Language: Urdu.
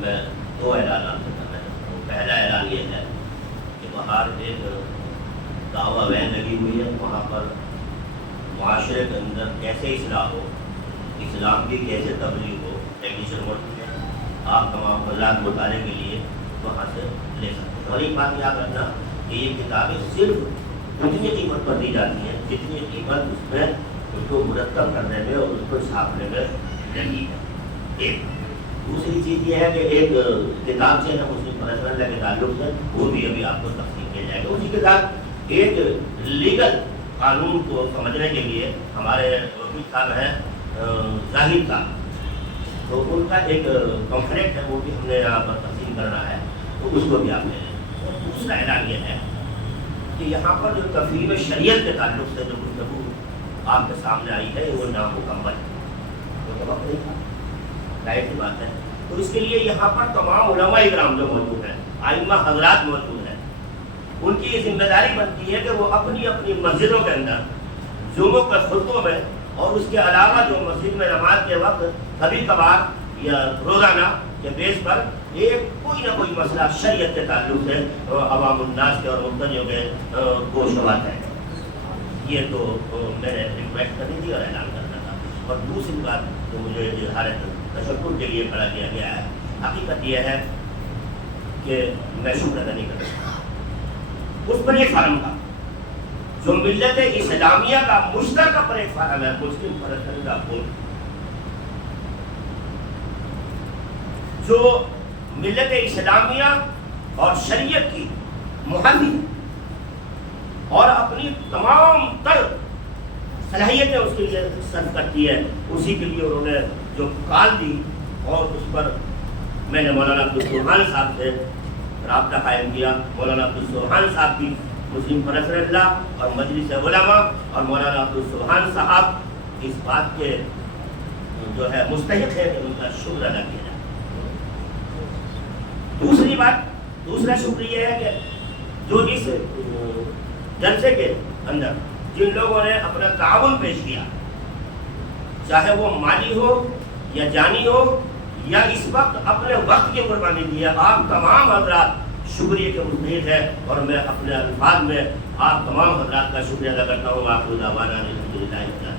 میں دو اعلانات کرنا چاہتا ہوں۔ پہلا اعلان یہ ہے کہ باہر ایک دعویٰ وین لگی ہوئی ہے، وہاں پر معاشرے کے اندر کیسے اصلاح ہو، اسلام کی کیسے تبلیغ ہو، ٹیکنیشین موجود ہے، آپ تمام حضرات مطالعے کے لیے وہاں سے لے سکتے ہیں۔ اور ایک بات یاد رکھنا کہ یہ کتابیں صرف اتنی قیمت پر دی جاتی ہیں جتنی قیمت اس میں اس کو مرتب کرنے میں اور اس کو چھاپنے میں لگی ہے۔ ایک دوسری چیز یہ ہے کہ ایک کتاب سے مسلم پرسنل کے تعلق سے وہ بھی ابھی آپ کو تقسیم کیا جائے گا۔ اسی کے ساتھ ایک لیگل قانون کو سمجھنے کے لیے ہمارے وکیل صاحب ہیں زاہد صاحب، تو ان کا ایک پمفلیٹ ہے وہ بھی ہم نے یہاں پر تقسیم کرنا ہے، تو اس کو بھی آپ لے لیں۔ اور دوسرا اعلان یہ ہے کہ یہاں پر جو تفہیم شریعت کے تعلق سے جو گفتگو آپ کے سامنے آئی ہے وہ نامکمل ہے، وہ سبق نہیں تھا، ظاہر سی بات ہے۔ تو اس کے لیے یہاں پر تمام علماء اکرام جو موجود ہیں، ائمہ حضرات موجود ہیں، ان کی یہ ذمہ داری بنتی ہے کہ وہ اپنی اپنی مسجدوں کے اندر جمعوں کے خطبوں میں اور اس کے علاوہ جو مسجد میں نماز کے وقت کبھی کبھار یا روزانہ کے بیس پر ایک کوئی نہ کوئی مسئلہ شریعت کے تعلق سے عوام الناس کے اور مبتدیوں کے گوش ہوتا ہے۔ یہ تو میں نے ریکویسٹ کرنی تھی اور اعلان کرنا تھا۔ اور دوسری بات جو مجھے اظہار تشکر کے لیے کھڑا کیا گیا ہے، حقیقت یہ ہے کہ میں شکر ادا نہیں کر سکتا اس پلیٹ فارم کا جو ملت اسلامیہ کا مشترکہ پلیٹ فارم ہے، مسلم پرسنل ملک، جو ملت اسلامیہ اور شریعت کی محافظ اور اپنی تمام تر صلاحیتیں اس کے لیے صرف کرتی ہے، اسی کے لیے انہوں نے جو کال دی اور اس پر میں نے مولانا عبدالسبحان صاحب سے رابطہ قائم کیا۔ مولانا عبدالسبحان صاحب بھی مسلم پرسنل اللہ اور مجلس علماء اور مولانا عبدالسبحان صاحب اس بات کے جو ہے مستحق ہے کہ ان کا شکر ادا کیا جائے۔ دوسری بات، دوسرا شکر یہ ہے کہ جو اس جلسے کے اندر جن لوگوں نے اپنا تعاون پیش کیا، چاہے وہ مالی ہو یا جانی ہو یا اس وقت اپنے وقت کی قربانی دی ہے، آپ تمام حضرات شکریہ کے مستحق ہے، اور میں اپنے الفاظ میں آپ تمام حضرات کا شکریہ ادا کرتا ہوں۔ آخر دعوانا الحمدللہ۔